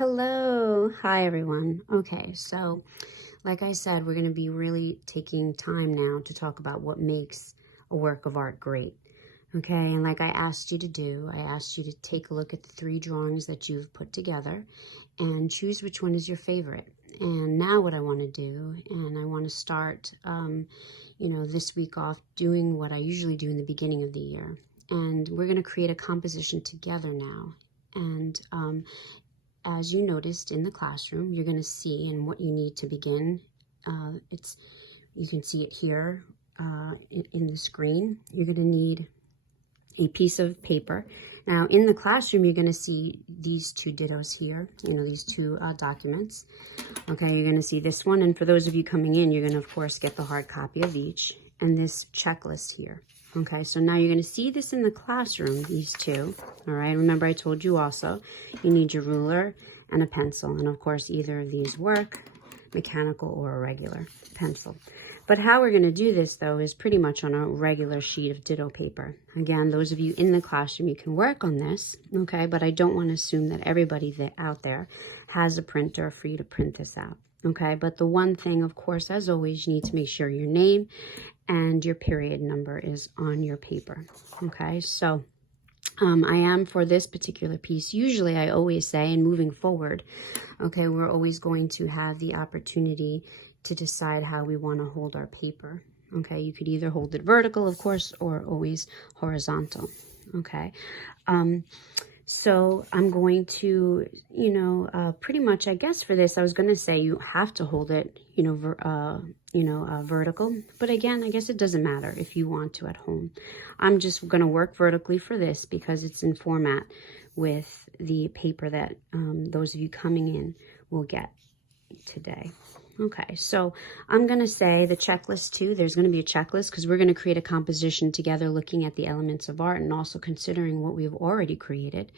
Hello. Hi, everyone. Okay, so like I said, we're going to be really taking time now to talk about what makes a work of art great. Okay, and like I asked you to do, I asked you to take a look at the 3 drawings that you've put together and choose which one is your favorite. And now what I want to do, and I want to start, this week off doing what I usually do in the beginning of the year. And we're going to create a composition together now. And as you noticed in the classroom, you're going to see and what you need to begin. You can see it here in the screen. You're going to need a piece of paper. Now in the classroom, you're going to see these 2 dittos here, these 2 documents. Okay, you're going to see this one. And for those of you coming in, you're going to, of course, get the hard copy of each and this checklist here. Okay, so now you're going to see this in the classroom, these 2. All right, remember I told you also, you need your ruler and a pencil. And of course, either of these work, mechanical or a regular pencil. But how we're going to do this, though, is pretty much on a regular sheet of ditto paper. Again, those of you in the classroom, you can work on this, okay? But I don't want to assume that everybody out there has a printer for you to print this out, okay? But the one thing, of course, as always, you need to make sure your name and your period number is on your paper, okay? So I am, for this particular piece, usually I always say, and moving forward, okay, we're always going to have the opportunity to decide how we want to hold our paper, okay? You could either hold it vertical, of course, or always horizontal, okay? So I'm going to, pretty much, I guess for this, I was going to say you have to hold it, vertical. But again, I guess it doesn't matter if you want to at home. I'm just going to work vertically for this because it's in format with the paper that those of you coming in will get today. Okay, so I'm going to say the checklist too. There's going to be a checklist because we're going to create a composition together looking at the elements of art and also considering what we've already created.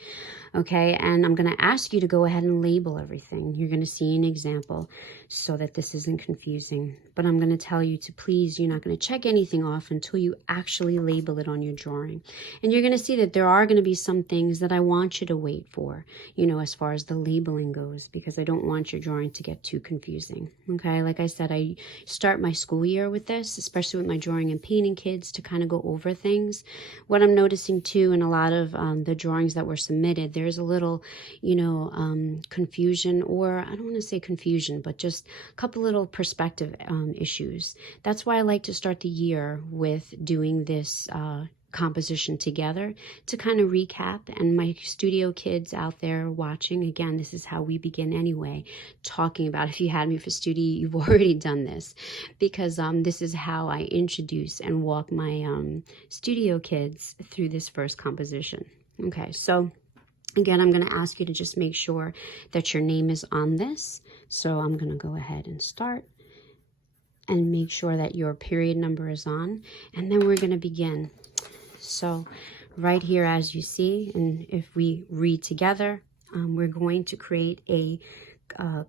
Okay, and I'm going to ask you to go ahead and label everything. You're going to see an example so that this isn't confusing. But I'm going to tell you to please, you're not going to check anything off until you actually label it on your drawing. And you're going to see that there are going to be some things that I want you to wait for, as far as the labeling goes, because I don't want your drawing to get too confusing. Okay, like I said, I start my school year with this, especially with my drawing and painting kids, to kind of go over things. What I'm noticing too in a lot of the drawings that were submitted, there's a little, confusion, or I don't want to say confusion, but just a couple little perspective issues. That's why I like to start the year with doing this composition together to kind of recap. And my studio kids out there watching, again, this is how we begin anyway, talking about, if you had me for studio, you've already done this, because this is how I introduce and walk my studio kids through this first composition. Okay, so again, I'm going to ask you to just make sure that your name is on this. So I'm going to go ahead and start and make sure that your period number is on, and then we're going to begin. So right here, as you see, and if we read together, we're going to create a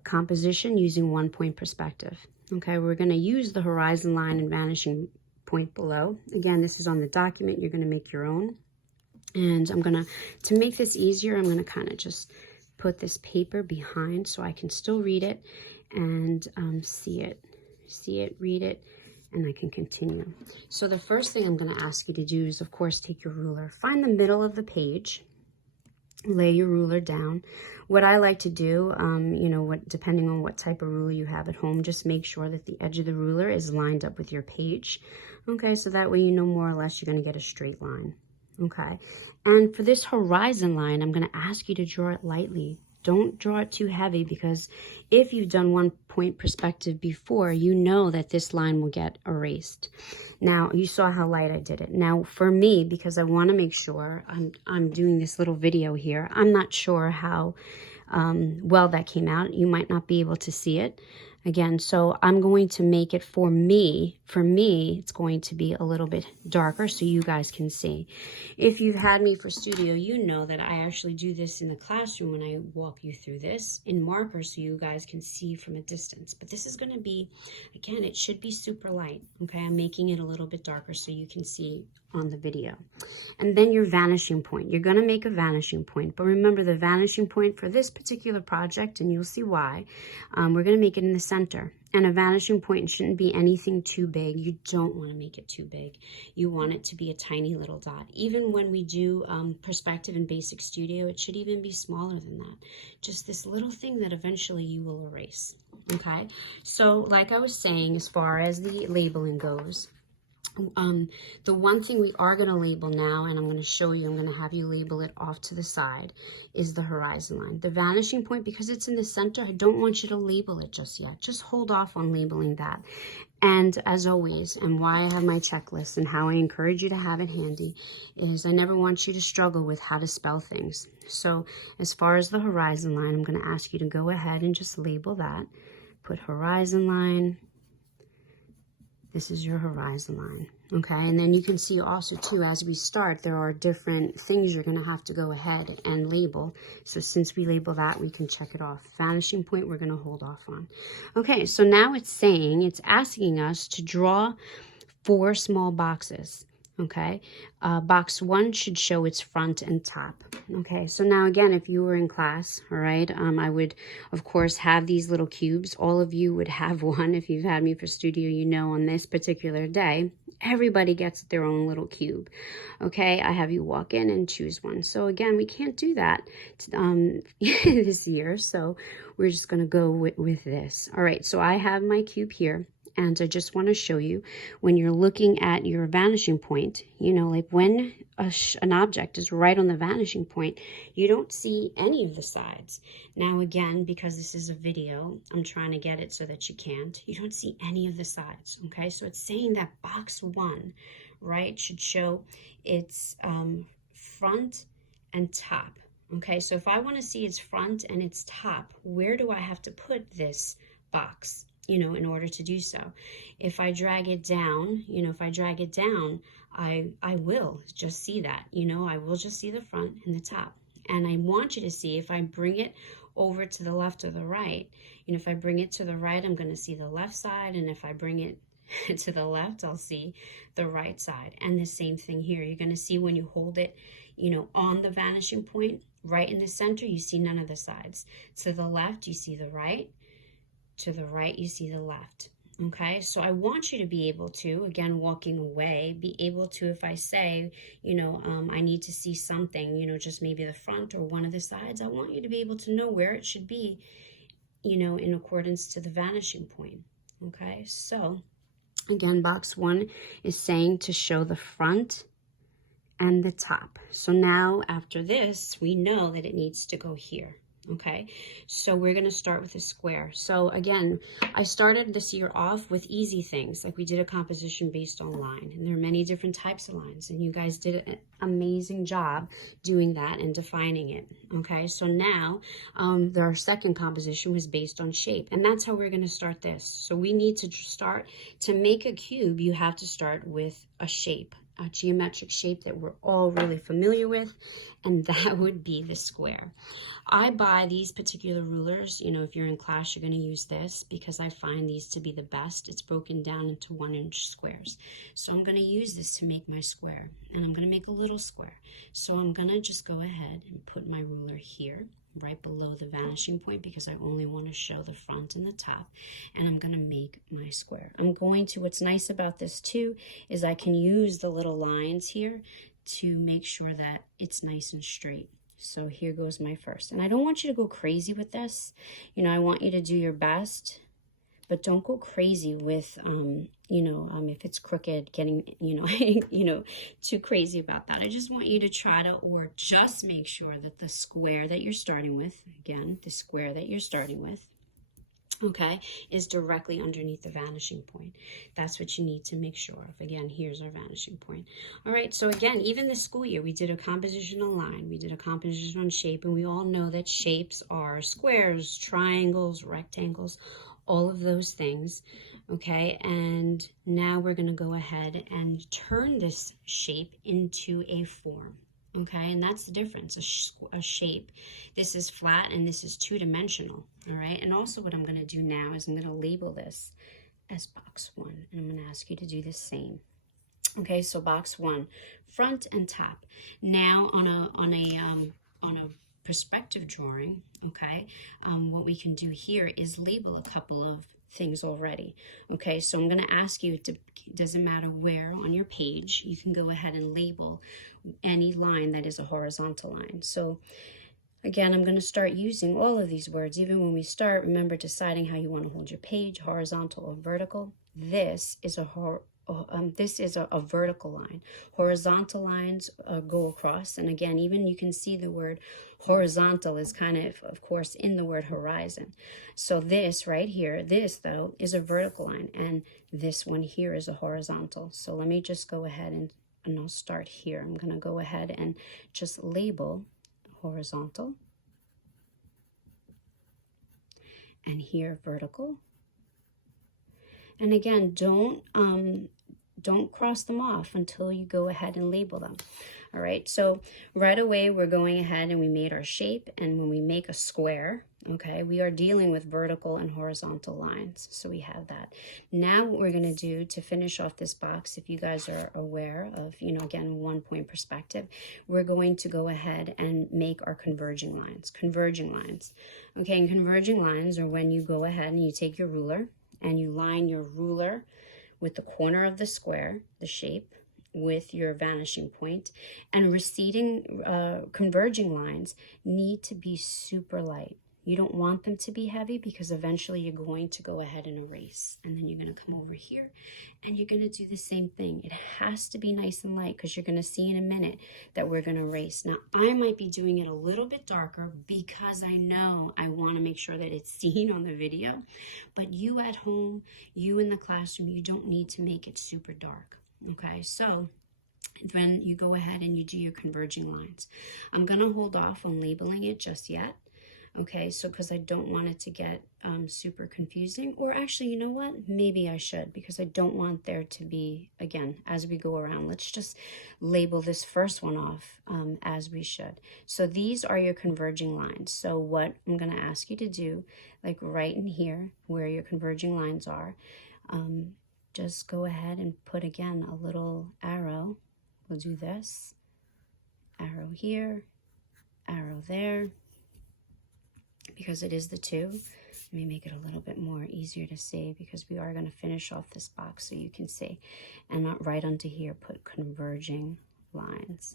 composition using 1-point perspective. Okay, we're going to use the horizon line and vanishing point below. Again, this is on the document. You're going to make your own. And I'm going to make this easier, I'm going to kind of just put this paper behind so I can still read it and see it, read it, and I can continue. So the first thing I'm going to ask you to do is, of course, take your ruler, find the middle of the page, lay your ruler down. What I like to do, depending on what type of ruler you have at home, just make sure that the edge of the ruler is lined up with your page. Okay, so that way you know more or less you're going to get a straight line. Okay, and for this horizon line, I'm going to ask you to draw it lightly. Don't draw it too heavy, because if you've done 1-point perspective before, you know that this line will get erased. Now, you saw how light I did it. Now, for me, because I want to make sure I'm doing this little video here, I'm not sure how well that came out. You might not be able to see it. Again, so I'm going to make it for me, it's going to be a little bit darker so you guys can see. If you've had me for studio, you know that I actually do this in the classroom when I walk you through this in markers so you guys can see from a distance. But this is going to be, again, it should be super light. Okay, I'm making it a little bit darker so you can see on the video. And then your vanishing point. You're going to make a vanishing point. But remember, the vanishing point for this particular project, and you'll see why, we're going to make it in the center. And a vanishing point shouldn't be anything too big. You don't want to make it too big. You want it to be a tiny little dot. Even when we do perspective in Basic Studio, it should even be smaller than that. Just this little thing that eventually you will erase. Okay? So like I was saying, as far as the labeling goes, the one thing we are going to label now, and I'm going to show you, I'm going to have you label it off to the side, is the horizon line. The vanishing point, because it's in the center, I don't want you to label it just yet. Just hold off on labeling that. And as always, and why I have my checklist and how I encourage you to have it handy, is I never want you to struggle with how to spell things. So as far as the horizon line, I'm going to ask you to go ahead and just label that. Put horizon line. This is your horizon line, okay? And then you can see also too, as we start, there are different things you're gonna have to go ahead and label. So since we label that, we can check it off. Vanishing point, we're gonna hold off on. Okay, so now it's asking us to draw 4 small boxes. Okay, box 1 should show its front and top. Okay, so now again, if you were in class, all right, I would of course have these little cubes. All of you would have one. If you've had me for studio, you know on this particular day, everybody gets their own little cube. Okay, I have you walk in and choose one. So again, we can't do that this year, so we're just gonna go with this. All right, so I have my cube here. And I just want to show you, when you're looking at your vanishing point, you know, like when an object is right on the vanishing point, you don't see any of the sides. Now again, because this is a video, I'm trying to get it so that you can't. You don't see any of the sides, okay? So it's saying that box 1, right, should show its front and top, okay? So if I want to see its front and its top, where do I have to put this box? You know, in order to do so. If I drag it down, you know, if I drag it down, I will just see that, you know, I will just see the front and the top. And I want you to see, if I bring it over to the left or the right, you know, if I bring it to the right, I'm going to see the left side. And if I bring it to the left, I'll see the right side. And the same thing here. You're going to see when you hold it, you know, on the vanishing point, right in the center, you see none of the sides. To the left, you see the right. To the right, you see the left. Okay, so I want you to be able to, again, walking away, be able to, if I say, you know, I need to see something, you know, just maybe the front or one of the sides, I want you to be able to know where it should be, you know, in accordance to the vanishing point. Okay, so again, box 1 is saying to show the front and the top. So now after this, we know that it needs to go here. Okay, so we're going to start with a square. So again, I started this year off with easy things, like we did a composition based on line, and there are many different types of lines, and you guys did an amazing job doing that and defining it. Okay, so now our second composition was based on shape, and that's how we're going to start this. So we need to start, to make a cube, you have to start with a shape, a geometric shape that we're all really familiar with, and that would be the square. I buy these particular rulers, you know, if you're in class, you're going to use this because I find these to be the best. It's broken down into 1-inch squares. So I'm going to use this to make my square, and I'm going to make a little square. So I'm going to just go ahead and put my ruler here, right below the vanishing point, because I only want to show the front and the top, and I'm going to make my square. I'm going to, what's nice about this too, is I can use the little lines here to make sure that it's nice and straight. So here goes my first, and I don't want you to go crazy with this. You know, I want you to do your best, but don't go crazy with, you know, if it's crooked, getting, you know, you know, too crazy about that. I just want you to try to, or just make sure that the square that you're starting with, again, the square that you're starting with, okay, is directly underneath the vanishing point. That's what you need to make sure of. Again, here's our vanishing point. All right, so again, even this school year, we did a composition on line, we did a composition on shape, and we all know that shapes are squares, triangles, rectangles, all of those things, okay? And now we're gonna go ahead and turn this shape into a form. Okay, and that's the difference, a shape. This is flat and this is 2-dimensional, all right? And also what I'm going to do now is I'm going to label this as box 1, and I'm going to ask you to do the same. Okay, so box 1, front and top. Now on a perspective drawing, okay, what we can do here is label a couple of things already. Okay, so I'm going to ask you, it doesn't matter where on your page, you can go ahead and label any line that is a horizontal line. So again, I'm going to start using all of these words. Even when we start, remember deciding how you want to hold your page, horizontal or vertical. This is a vertical line. Horizontal lines go across, and again, even you can see the word horizontal is kind of course, in the word horizon. So this right here, this though, is a vertical line, and this one here is a horizontal. So let me just go ahead and I'll start here. I'm going to go ahead and just label horizontal, and here vertical. And again, don't cross them off until you go ahead and label them. All right, so right away we're going ahead and we made our shape, and when we make a square, okay, we are dealing with vertical and horizontal lines. So we have that. Now what we're going to do to finish off this box, if you guys are aware of, again, 1-point perspective, we're going to go ahead and make our converging lines. Converging lines. Okay, and converging lines are when you go ahead and you take your ruler and you line your ruler with the corner of the square, the shape, with your vanishing point, and receding converging lines need to be super light. You don't want them to be heavy because eventually you're going to go ahead and erase, and then you're going to come over here and you're going to do the same thing. It has to be nice and light because you're going to see in a minute that we're going to erase. Now I might be doing it a little bit darker because I know I want to make sure that it's seen on the video, but you at home, you in the classroom, you don't need to make it super dark. Okay, so when you go ahead and you do your converging lines, I'm going to hold off on labeling it just yet. Okay, so because I don't want it to get super confusing, or actually, you know what? Maybe I should, because I don't want there to be, again, as we go around, let's just label this first one off as we should. So these are your converging lines. So what I'm going to ask you to do, like right in here where your converging lines are, just go ahead and put, again, a little arrow. We'll do this, arrow here, arrow there, because it is the 2. Let me make it a little bit more easier to see, because we are going to finish off this box so you can see. And not right onto here, put converging lines.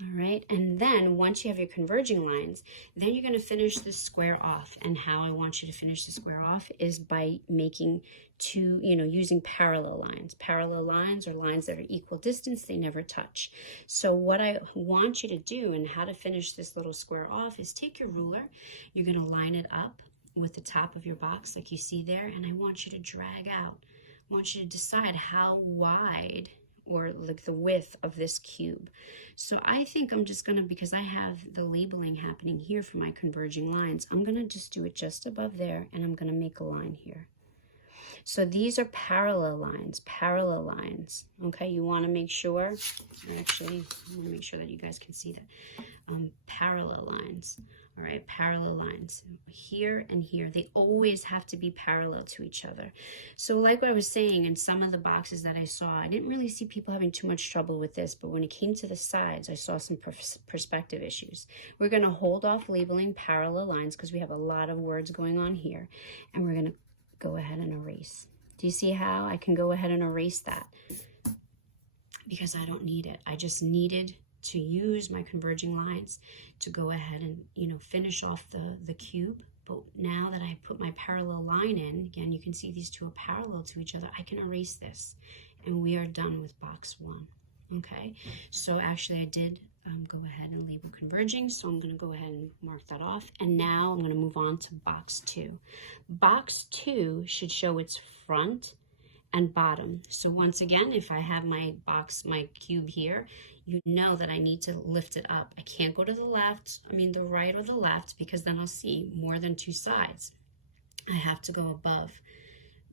All right, and then once you have your converging lines, then you're going to finish this square off. And how I want you to finish the square off is by making two, using parallel lines. Parallel lines are lines that are equal distance, they never touch. So what I want you to do, and how to finish this little square off, is take your ruler, you're going to line it up with the top of your box like you see there, and I want you to drag out. I want you to decide how wide, or like the width of this cube. So I think I'm just gonna, because I have the labeling happening here for my converging lines, I'm gonna just do it just above there, and I'm gonna make a line here. So these are parallel lines, okay? You wanna make sure, actually, I wanna make sure that you guys can see that. Parallel lines, all right, parallel lines here and here. They always have to be parallel to each other. So like what I was saying, in some of the boxes that I saw, I didn't really see people having too much trouble with this, but when it came to the sides, I saw some perspective issues. We're going to hold off labeling parallel lines because we have a lot of words going on here, and we're going to go ahead and erase. Do you see how I can go ahead and erase that? Because I don't need it. I just needed to use my converging lines to go ahead and, finish off the cube. But now that I put my parallel line in, again, you can see these two are parallel to each other, I can erase this, and we are done with box 1. Okay, so actually I did go ahead and label converging, so I'm going to go ahead and mark that off. And now I'm going to move on to box 2. Box 2 should show its front and bottom. So once again, if I have my box, my cube here, you know that I need to lift it up. I can't go to the right or the left, because then I'll see more than 2 sides. I have to go above,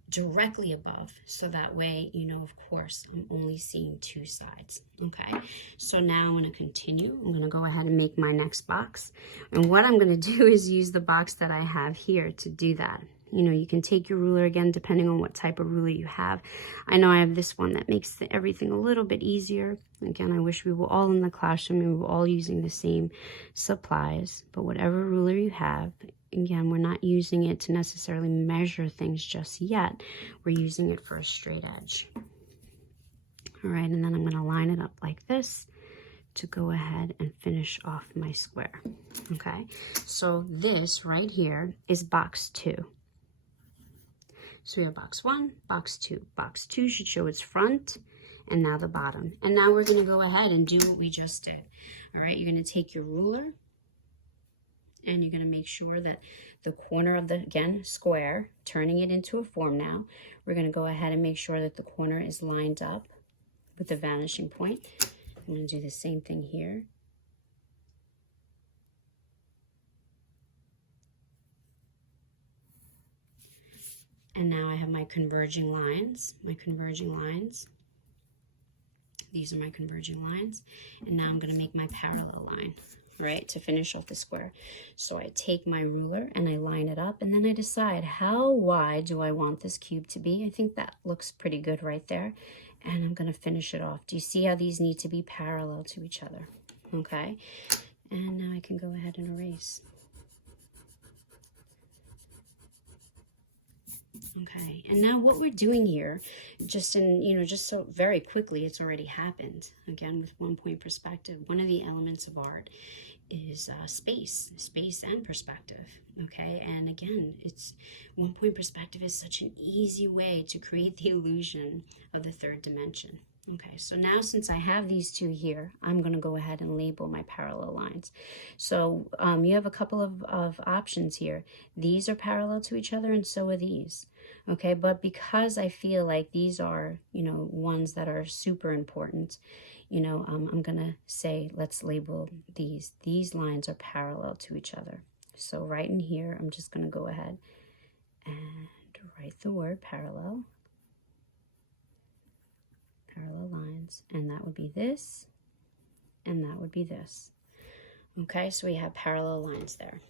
directly above, so that way, of course, I'm only seeing 2 sides. Okay, so now I'm going to continue. I'm going to go ahead and make my next box. And what I'm going to do is use the box that I have here to do that. You know, you can take your ruler again, depending on what type of ruler you have. I know I have this one that makes everything a little bit easier. Again, I wish we were all in the classroom and we were all using the same supplies, but whatever ruler you have, again, we're not using it to necessarily measure things just yet. We're using it for a straight edge. All right, and then I'm going to line it up like this to go ahead and finish off my square. Okay, so this right here is box 2. So we have box 1, box 2. Box 2 should show its front and now the bottom. And now we're going to go ahead and do what we just did. All right, you're going to take your ruler and you're going to make sure that the corner of the, again, square, turning it into a form now, we're going to go ahead and make sure that the corner is lined up with the vanishing point. I'm going to do the same thing here. And now I have my converging lines, These are my converging lines. And now I'm going to make my parallel line, right, to finish off the square. So I take my ruler and I line it up, and then I decide how wide do I want this cube to be. I think that looks pretty good right there. And I'm going to finish it off. Do you see how these need to be parallel to each other? Okay. And now I can go ahead and erase. Okay, and now what we're doing here, just in, you know, just so very quickly, it's already happened. Again, with 1-point perspective, one of the elements of art is space and perspective. Okay, and again, it's 1-point perspective is such an easy way to create the illusion of the third dimension. Okay, so now since I have these two here, I'm going to go ahead and label my parallel lines. So you have a couple of options here. These are parallel to each other, and so are these. Okay, but because I feel like these are, you know, ones that are super important, you know, I'm going to say, let's label these. These lines are parallel to each other. So right in here, I'm just going to go ahead and write the word parallel. Parallel lines, and that would be this, and that would be this. Okay, so we have parallel lines there.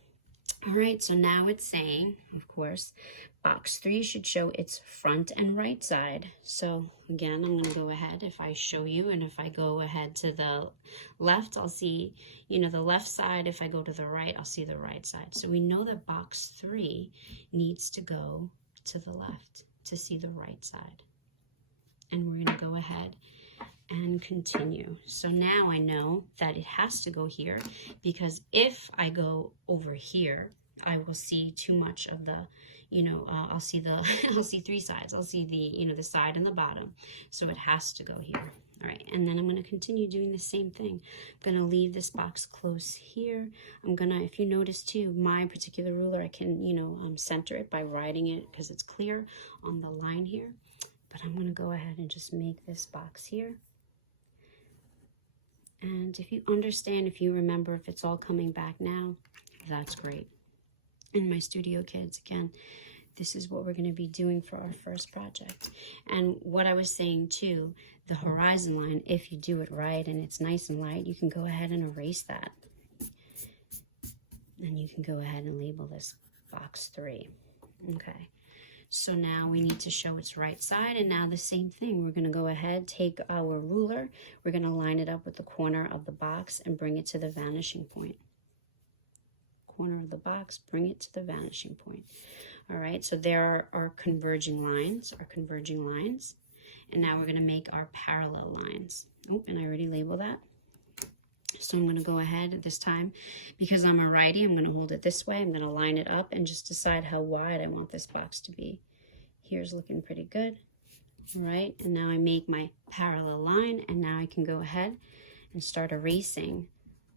All right, so now it's saying, of course, box 3 should show its front and right side. So again, I'm going to go ahead, if I show you, and if I go ahead to the left, I'll see, you know, the left side. If I go to the right, I'll see the right side. So we know that box 3 needs to go to the left to see the right side. And we're going to go ahead and continue. So now I know that it has to go here, because if I go over here, I will see too much of the, you know, I'll see the, I'll see 3 sides. I'll see the, you know, the side and the bottom. So it has to go here. All right, and then I'm going to continue doing the same thing. I'm going to leave this box close here. I'm going to, if you notice too, my particular ruler, I can, you know, center it by writing it because it's clear on the line here. But I'm going to go ahead and just make this box here. And if you understand, if you remember, if it's all coming back now, that's great. And my studio kids, again, this is what we're going to be doing for our first project. And what I was saying too, the horizon line, if you do it right and it's nice and light, you can go ahead and erase that. And you can go ahead and label this box 3. Okay. So now we need to show its right side, and now the same thing. We're going to go ahead, take our ruler, we're going to line it up with the corner of the box and bring it to the vanishing point. Corner of the box, bring it to the vanishing point. All right, so there are our converging lines, and now we're going to make our parallel lines. Oh, and I already labeled that. So I'm going to go ahead this time, because I'm a righty, I'm going to hold it this way. I'm going to line it up and just decide how wide I want this box to be. Here's looking pretty good. All right, and now I make my parallel line, and now I can go ahead and start erasing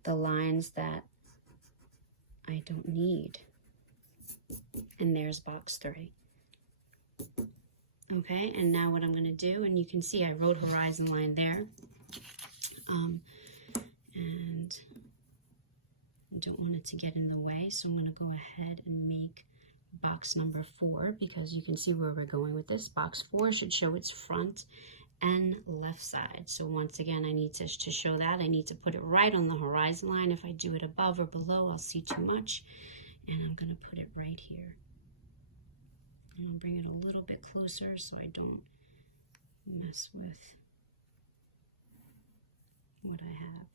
the lines that I don't need. And there's box 3. Okay, and now what I'm going to do, and you can see I wrote horizon line there. And I don't want it to get in the way, so I'm going to go ahead and make box number 4, because you can see where we're going with this. Box 4 should show its front and left side. So once again, I need to show that, I need to put it right on the horizon line. If I do it above or below, I'll see too much, and I'm going to put it right here. And I'll bring it a little bit closer so I don't mess with what I have.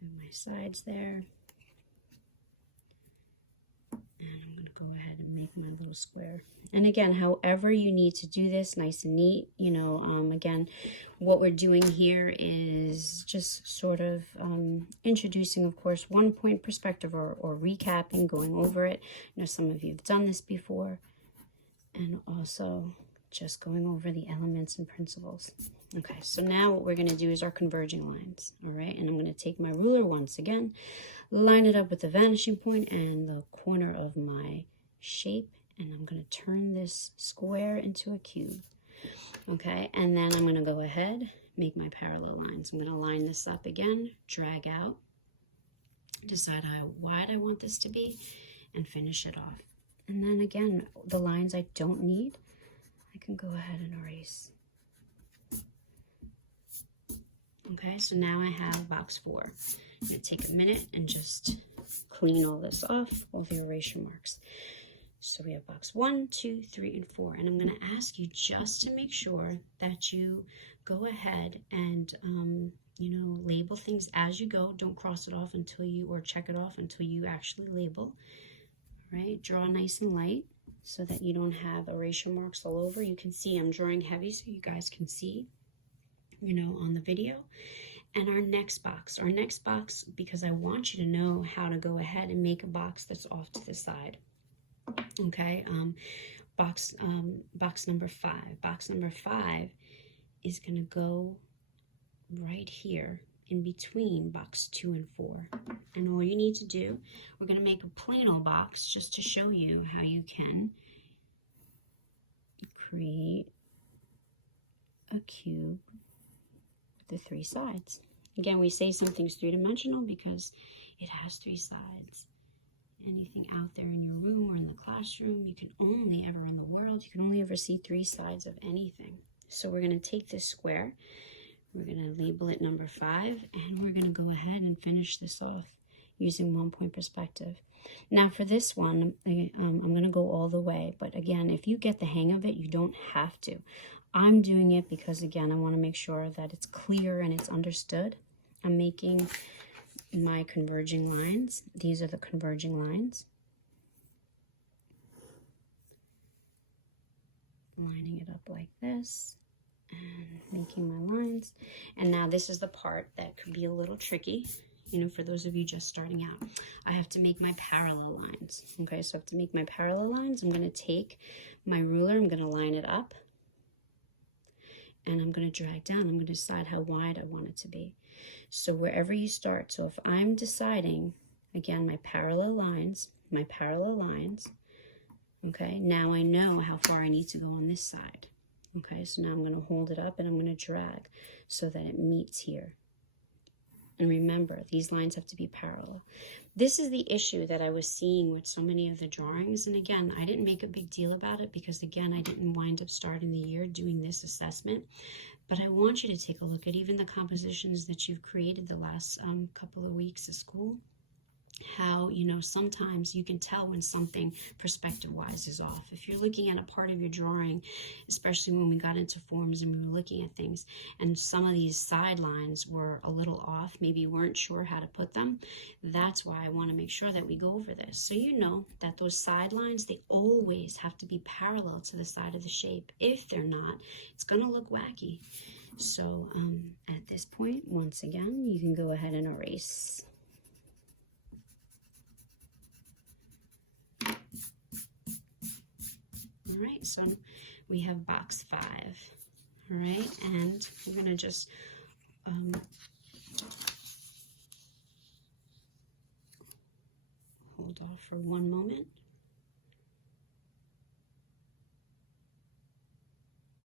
And my sides there. And I'm going to go ahead and make my little square. And again, however you need to do this, nice and neat, you know, again, what we're doing here is just sort of introducing, of course, one point perspective or recapping, going over it. You know, some of you have done this before. And also just going over the elements and principles. Okay, so now what we're going to do is our converging lines, all right? And I'm going to take my ruler once again, line it up with the vanishing point and the corner of my shape, and I'm going to turn this square into a cube, okay? And then I'm going to go ahead, make my parallel lines. I'm going to line this up again, drag out, decide how wide I want this to be, and finish it off. And then again, the lines I don't need, I can go ahead and erase. Okay, so now I have box 4. I'm going to take a minute and just clean all this off, all the erasure marks. So we have box 1, 2, 3, and 4. And I'm going to ask you just to make sure that you go ahead and, you know, label things as you go. Don't cross it off until you, or check it off until you actually label. Right, draw nice and light so that you don't have erasure marks all over. You can see I'm drawing heavy so you guys can see, you know, on the video. And our next box, because I want you to know how to go ahead and make a box that's off to the side. Okay, box number 5. Box number 5 is going to go right here in between box 2 and 4. And all you need to do, we're going to make a plain old box just to show you how you can create a cube with the 3 sides. Again, we say something's 3-dimensional because it has 3 sides. Anything out there in your room or in the classroom, you can only ever, in the world, you can only ever see 3 sides of anything. So we're going to take this square, we're going to label it number 5, and we're going to go ahead and finish this off using 1 point perspective. Now for this one, I'm going to go all the way, but again, if you get the hang of it, you don't have to. I'm doing it because, again, I want to make sure that it's clear and it's understood. I'm making my converging lines. These are the converging lines. Lining it up like this and making my lines. And now this is the part that could be a little tricky, you know, for those of you just starting out. I have to make my parallel lines. Okay, so I have to make my parallel lines. I'm going to take my ruler, I'm going to line it up, and I'm going to drag down. I'm going to decide how wide I want it to be. So wherever you start, so if I'm deciding, again, my parallel lines, okay, now I know how far I need to go on this side. Okay, so now I'm going to hold it up and I'm going to drag so that it meets here. And remember, these lines have to be parallel. This is the issue that I was seeing with so many of the drawings. And again, I didn't make a big deal about it because, again, I didn't wind up starting the year doing this assessment. But I want you to take a look at even the compositions that you've created the last couple of weeks of school. How, you know, sometimes you can tell when something perspective-wise is off. If you're looking at a part of your drawing, especially when we got into forms and we were looking at things, and some of these sidelines were a little off, maybe you weren't sure how to put them, that's why I want to make sure that we go over this. So you know that those sidelines, they always have to be parallel to the side of the shape. If they're not, it's going to look wacky. So at this point, once again, you can go ahead and erase. All right, so we have box 5, all right, and we're going to just hold off for one moment.